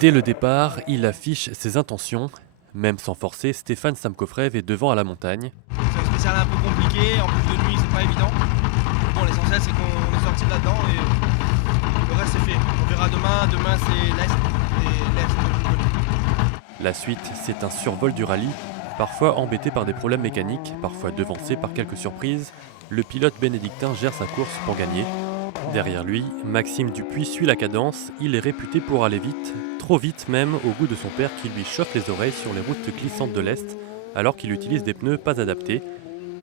Dès le départ, il affiche ses intentions. Même sans forcer, Stéphane Samkofrev est devant à la montagne. C'est un spécial un peu compliqué, en plus de nuit c'est pas évident. Bon, l'essentiel c'est qu'on est sorti de là-dedans et le reste c'est fait. On verra demain, c'est l'Est et l'Est du côté. La suite, c'est un survol du rallye, parfois embêté par des problèmes mécaniques, parfois devancé par quelques surprises. Le pilote bénédictin gère sa course pour gagner. Derrière lui, Maxime Dupuis suit la cadence. Il est réputé pour aller vite, trop vite même au goût de son père qui lui chauffe les oreilles sur les routes glissantes de l'Est, alors qu'il utilise des pneus pas adaptés.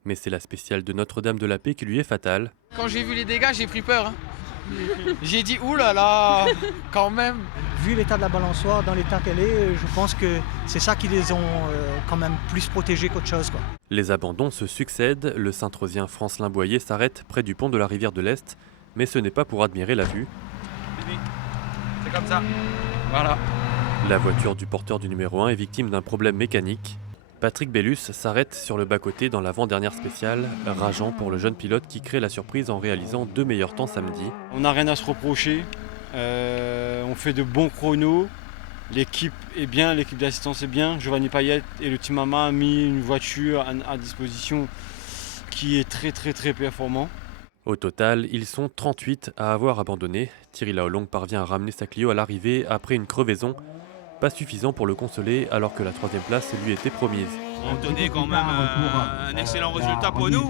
Mais c'est la spéciale de Notre-Dame de la Paix qui lui est fatale. Quand j'ai vu les dégâts, j'ai pris peur. J'ai dit oulala, quand même. Vu l'état de la balançoire, dans l'état qu'elle est, je pense que c'est ça qui les ont quand même plus protégés qu'autre chose, quoi. Les abandons se succèdent. Le Saint-Trosien Francelin Boyer s'arrête près du pont de la rivière de l'Est, mais ce n'est pas pour admirer la vue. C'est comme ça. Voilà. La voiture du porteur du numéro 1 est victime d'un problème mécanique. Patrick Bellus s'arrête sur le bas-côté dans l'avant-dernière spéciale, rageant pour le jeune pilote qui crée la surprise en réalisant 2 meilleurs temps samedi. On n'a rien à se reprocher, on fait de bons chronos, l'équipe est bien, l'équipe d'assistance est bien. Giovanni Payet et le Team Mama a mis une voiture à disposition qui est très performant. Au total, ils sont 38 à avoir abandonné. Thierry Laolong parvient à ramener sa Clio à l'arrivée après une crevaison. Pas suffisant pour le consoler alors que la 3e place lui était promise. On donnait quand même un excellent résultat pour nous.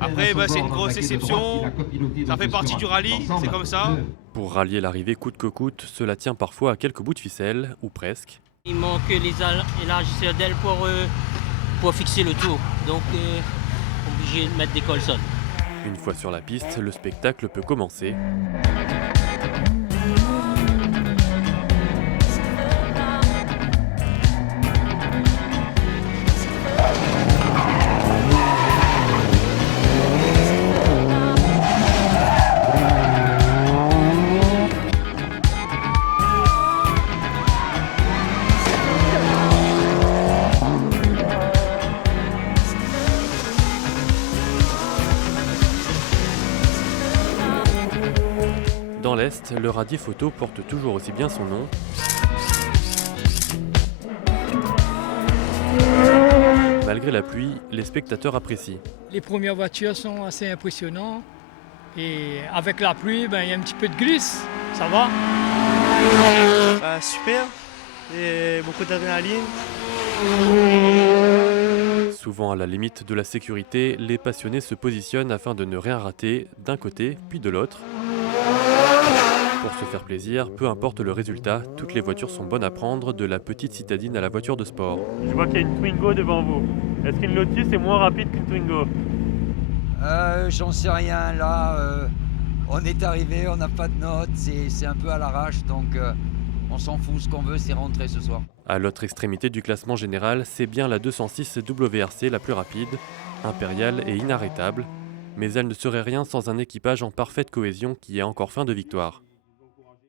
Après, c'est une grosse exception. Ça fait partie du rallye, c'est comme ça. Pour rallier l'arrivée coûte que coûte, cela tient parfois à quelques bouts de ficelle, ou presque. Il manque les élargisseurs d'ailes pour fixer le tour. Donc, obligé de mettre des colsons. Une fois sur la piste, le spectacle peut commencer. Dans l'Est, le radier photo porte toujours aussi bien son nom. Malgré la pluie, les spectateurs apprécient. Les premières voitures sont assez impressionnantes et avec la pluie, il y a un petit peu de glisse, ça va. Super, et beaucoup d'adrénaline. Souvent à la limite de la sécurité, les passionnés se positionnent afin de ne rien rater d'un côté puis de l'autre. Pour se faire plaisir, peu importe le résultat, toutes les voitures sont bonnes à prendre, de la petite citadine à la voiture de sport. Je vois qu'il y a une Twingo devant vous. Est-ce qu'une Lotus est moins rapide qu'une Twingo? J'en sais rien, là, on est arrivé, on n'a pas de notes, c'est un peu à l'arrache, donc on s'en fout, ce qu'on veut c'est rentrer ce soir. À l'autre extrémité du classement général, c'est bien la 206 WRC la plus rapide, impériale et inarrêtable, mais elle ne serait rien sans un équipage en parfaite cohésion qui est encore fin de victoire.